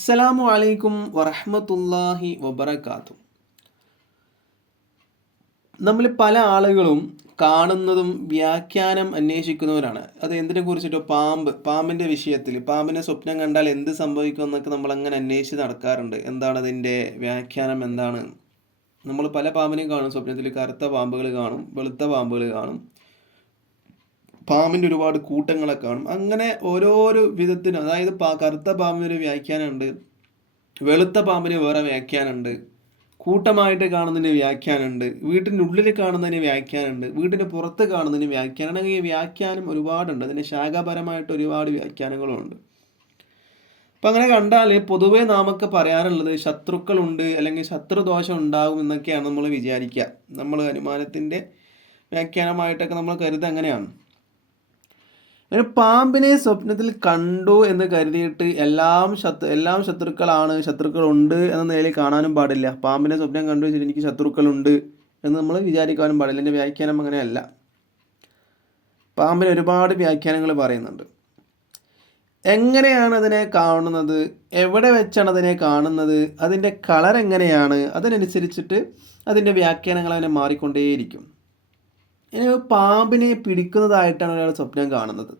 അസ്സലാമു അലൈക്കും വറഹ്മത്തുള്ളാഹി വബറകാതുഹു. നമ്മൾ പല ആളുകളും കാണുന്നതും വ്യാഖ്യാനം അന്വേഷിക്കുന്നവരാണ്. അത് എന്തിനെ കുറിച്ചിട്ടോ പാമ്പിൻ്റെ വിഷയത്തിൽ പാമ്പിനെ സ്വപ്നം കണ്ടാൽ എന്ത് സംഭവിക്കും എന്നൊക്കെ നമ്മളങ്ങനെ അന്വേഷിച്ച് നടക്കാറുണ്ട്. എന്താണ് അതിൻ്റെ വ്യാഖ്യാനം എന്താണ്? നമ്മൾ പല പാമ്പിനെയും കാണും സ്വപ്നത്തിൽ. കറുത്ത പാമ്പുകൾ കാണും, വെളുത്ത പാമ്പുകൾ കാണും, പാമ്പിൻ്റെ ഒരുപാട് കൂട്ടങ്ങളെ കാണും. അങ്ങനെ ഓരോരോ വിധത്തിന്, അതായത് കറുത്ത പാമ്പിനൊരു വ്യാഖ്യാനമുണ്ട്, വെളുത്ത പാമ്പിന് വേറെ വ്യാഖ്യാനമുണ്ട്, കൂട്ടമായിട്ട് കാണുന്നതിന് വ്യാഖ്യാനമുണ്ട്, വീട്ടിൻ്റെ ഉള്ളിൽ കാണുന്നതിന് വ്യാഖ്യാനമുണ്ട്, വീട്ടിൻ്റെ പുറത്ത് കാണുന്നതിന് വ്യാഖ്യാനം. ഈ വ്യാഖ്യാനം ഒരുപാടുണ്ട്. അതിന് ശാഖാപരമായിട്ട് ഒരുപാട് വ്യാഖ്യാനങ്ങളുമുണ്ട്. അപ്പം അങ്ങനെ കണ്ടാൽ പൊതുവേ നാമൊക്കെ പറയാറുള്ളത് ശത്രുക്കളുണ്ട് അല്ലെങ്കിൽ ശത്രുദോഷം ഉണ്ടാകും എന്നൊക്കെയാണ് നമ്മൾ വിചാരിക്കുക. നമ്മൾ അനുമാനത്തിൻ്റെ വ്യാഖ്യാനമായിട്ടൊക്കെ നമ്മൾ കരുതുക അങ്ങനെയാണ്. ഒരു പാമ്പിനെ സ്വപ്നത്തിൽ കണ്ടു എന്ന് കരുതിയിട്ട് എല്ലാം ശത്രുക്കളുണ്ട് എന്ന നിലയിൽ കാണാനും പാടില്ല. പാമ്പിനെ സ്വപ്നം കണ്ടു വെച്ചിട്ട് എനിക്ക് ശത്രുക്കളുണ്ട് എന്ന് നമ്മൾ വിചാരിക്കാനും പാടില്ല. എൻ്റെ വ്യാഖ്യാനം അങ്ങനെയല്ല. പാമ്പിന് ഒരുപാട് വ്യാഖ്യാനങ്ങൾ പറയുന്നുണ്ട്. എങ്ങനെയാണ് അതിനെ കാണുന്നത്, എവിടെ വെച്ചാണ് അതിനെ കാണുന്നത്, അതിൻ്റെ കളർ എങ്ങനെയാണ്, അതിനനുസരിച്ചിട്ട് അതിൻ്റെ വ്യാഖ്യാനങ്ങൾ അതിനെ മാറിക്കൊണ്ടേയിരിക്കും. ഇനി പാമ്പിനെ പിടിക്കുന്നതായിട്ടാണ് ഒരാൾ സ്വപ്നം കാണുന്നത്.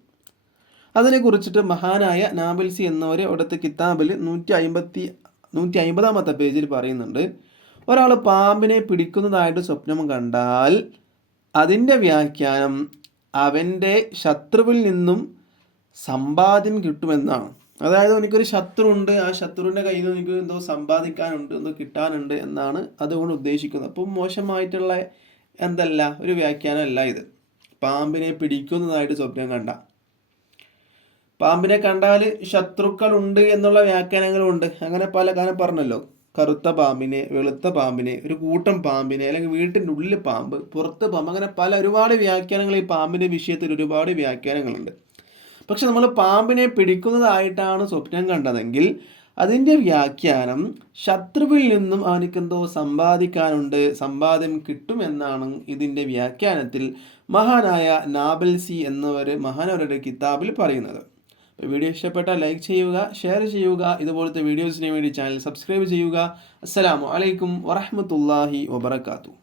അതിനെക്കുറിച്ചിട്ട് മഹാനായ നാബൽസി എന്നവർ അവിടുത്തെ കിതാബിൽ 150 പേജിൽ പറയുന്നുണ്ട്. ഒരാൾ പാമ്പിനെ പിടിക്കുന്നതായിട്ട് സ്വപ്നം കണ്ടാൽ അതിൻ്റെ വ്യാഖ്യാനം അവൻ്റെ ശത്രുവിൽ നിന്നും സമ്പാദ്യം കിട്ടുമെന്നാണ്. അതായത് എനിക്കൊരു ശത്രു ഉണ്ട്, ആ ശത്രുവിൻ്റെ കയ്യിൽ നിന്ന് എനിക്ക് എന്തോ സമ്പാദിക്കാനുണ്ട്, എന്തോ കിട്ടാനുണ്ട് എന്നാണ് അതുകൊണ്ട് ഉദ്ദേശിക്കുന്നത്. അപ്പം മോശമായിട്ടുള്ള ഒരു വ്യാഖ്യാനമല്ല ഇത്. പാമ്പിനെ പിടിക്കുന്നതായിട്ട് സ്വപ്നം കണ്ട, പാമ്പിനെ കണ്ടാൽ ശത്രുക്കളുണ്ട് എന്നുള്ള വ്യാഖ്യാനങ്ങളുണ്ട്. അങ്ങനെ പല കാലം പറഞ്ഞല്ലോ, കറുത്ത പാമ്പിനെ, വെളുത്ത പാമ്പിനെ, ഒരു കൂട്ടം പാമ്പിനെ, അല്ലെങ്കിൽ വീട്ടിൻ്റെ ഉള്ളിൽ പാമ്പ്, പുറത്ത് പാമ്പ്, അങ്ങനെ ഒരുപാട് വ്യാഖ്യാനങ്ങൾ ഈ പാമ്പിൻ്റെ വിഷയത്തിൽ ഒരുപാട് വ്യാഖ്യാനങ്ങളുണ്ട്. പക്ഷെ നമ്മൾ പാമ്പിനെ പിടിക്കുന്നതായിട്ടാണ് സ്വപ്നം കണ്ടതെങ്കിൽ അതിൻ്റെ വ്യാഖ്യാനം ശത്രുവിൽ നിന്നും അവനിക്കെന്തോ സമ്പാദിക്കാനുണ്ട്, സമ്പാദ്യം കിട്ടുമെന്നാണ് ഇതിൻ്റെ വ്യാഖ്യാനത്തിൽ മഹാനായ നാബൽസി എന്നവർ മഹാനവരുടെ കിതാബിൽ പറയുന്നത്. വീഡിയോ ഇഷ്ടപ്പെട്ടാൽ ലൈക്ക് ചെയ്യുക, ഷെയർ ചെയ്യുക. ഇതുപോലത്തെ വീഡിയോസിന് വേണ്ടി ചാനൽ സബ്സ്ക്രൈബ് ചെയ്യുക. അസ്സലാമു അലൈക്കും വറഹ്മത്തുള്ളാഹി വബറകാതുഹു.